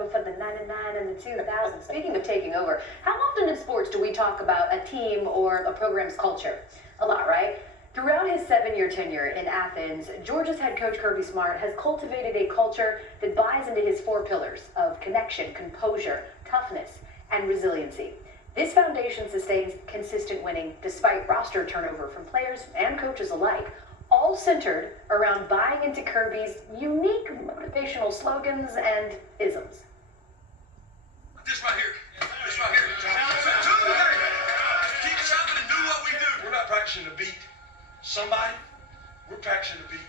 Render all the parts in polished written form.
over for the 99 and the 2000. Speaking of taking over, how often in sports do we talk about a team or a program's culture? A lot, right? Throughout his 7-year tenure in Athens, Georgia's head coach Kirby Smart has cultivated a culture that buys into his 4 pillars of connection, composure, toughness, and resiliency. This foundation sustains consistent winning despite roster turnover from players and coaches alike, all centered around buying into Kirby's unique motivational slogans and isms. This right here. This right here. Keep chopping and do what we do. We're not practicing to beat somebody. We're practicing to beat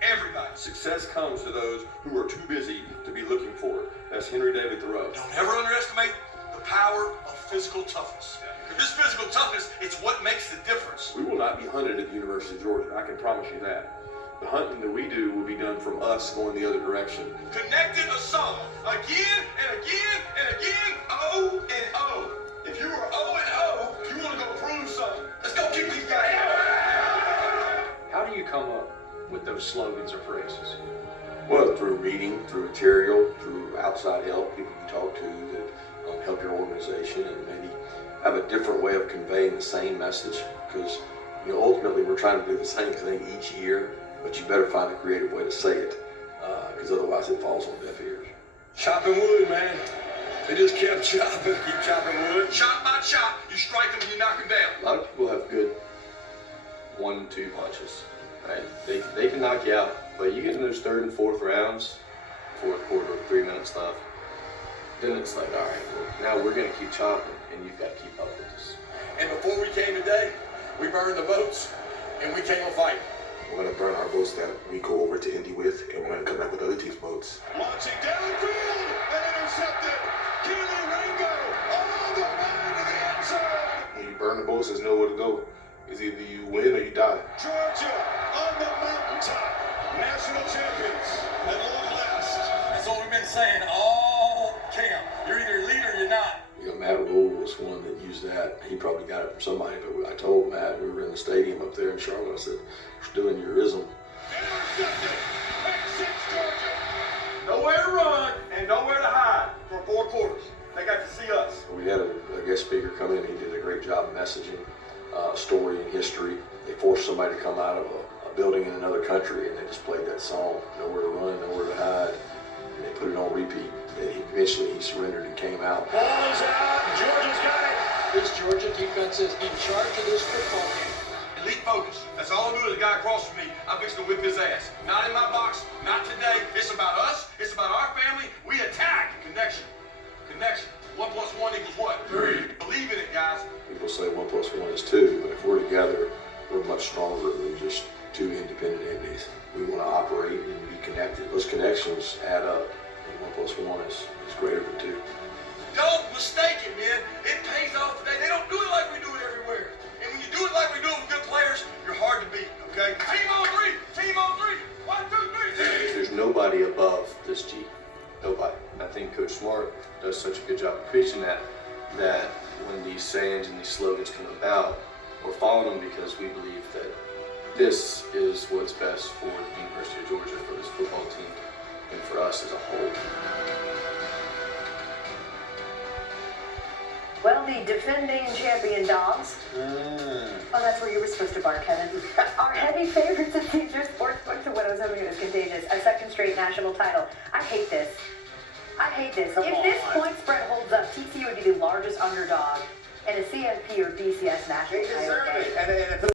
everybody. Success comes to those who are too busy to be looking for it. That's Henry David Thoreau. Don't ever underestimate the power of physical toughness. This physical toughness, it's what makes the difference. We will not be hunted at the University of Georgia. I can promise you that. The hunting that we do will be done from us going the other direction. Connected a song again and again and again, O and O. If you are O and O, you want to go prove something. Let's go keep these guys out. How do you come up with those slogans or phrases? Well, through reading, through material, through outside help, people you talk to that help your organization and maybe have a different way of conveying the same message. Because ultimately we're trying to do the same thing each year, but you better find a creative way to say it, because otherwise it falls on deaf ears. Chopping wood, man. They just kept chopping, keep chopping wood. Chop by chop, you strike them and you knock them down. A lot of people have good 1-2 punches, right? They can knock you out, but you get in those 3rd and 4th rounds, 4th quarter, 3 minutes left, then it's like, all right, well, now we're going to keep chopping, and you've got to keep up with us. And before we came today, we burned the boats, and we came to fight. We're going to burn our boats that we go over to Indy with, and we're going to come back with other teams' boats. Launching downfield and intercepted. Keely Ringo all the way to the end zone. When you burn the boats, there's nowhere to go. It's either you win or you die. Georgia on the mountaintop. National champions at long last. That's what we've been saying all camp. You're either a leader or you're not. Matt Rule was one that used that. He probably got it from somebody, but I told Matt, we were in the stadium up there in Charlotte, I said, we're stealing your ism. Intercepted. Pick 6, Georgia. Nowhere to run and nowhere to hide for 4 quarters. They got to see us. We had a guest speaker come in. He did a great job messaging story and history. They forced somebody to come out of a building in another country, and they just played that song, Nowhere to Run, Nowhere to Hide, and they put it on repeat. And eventually he surrendered and came out. Ball is out. Georgia's got it. This Georgia defense is in charge of this football game. Elite focus. That's all I do. The guy across from me, I'm fixing to whip his ass. Not in my box. Not today. It's about us. It's about our family. We attack. Connection. Connection. 1 + 1 = what? 3. Believe in it, guys. People say 1 + 1 is 2, but if we're together, we're much stronger than just 2 independent entities. We want to operate and be connected. Those connections add up, and 1 + 1 is greater than 2. Don't mistake it, man. It pays off today. They don't do it like we do it everywhere. And when you do it like we do it with good players, you're hard to beat, okay? Team on 3. Team on 3. 1, 2, 3. There's nobody above this G. Nobody. I think Coach Smart does such a good job of preaching that when these sayings and these slogans come about, we're following them because we believe that this is what's best for the University of Georgia, for this football team, and for us as a whole. Well, the defending champion Dawgs. Oh, that's where you were supposed to bark, Kevin. Our heavy favorites at Caesar Sportsbook to what I was hoping it was contagious. A 2nd straight national title. I hate this. I hate this. If this point spread holds up, TCU would be the largest underdog in a CFP or BCS national title game.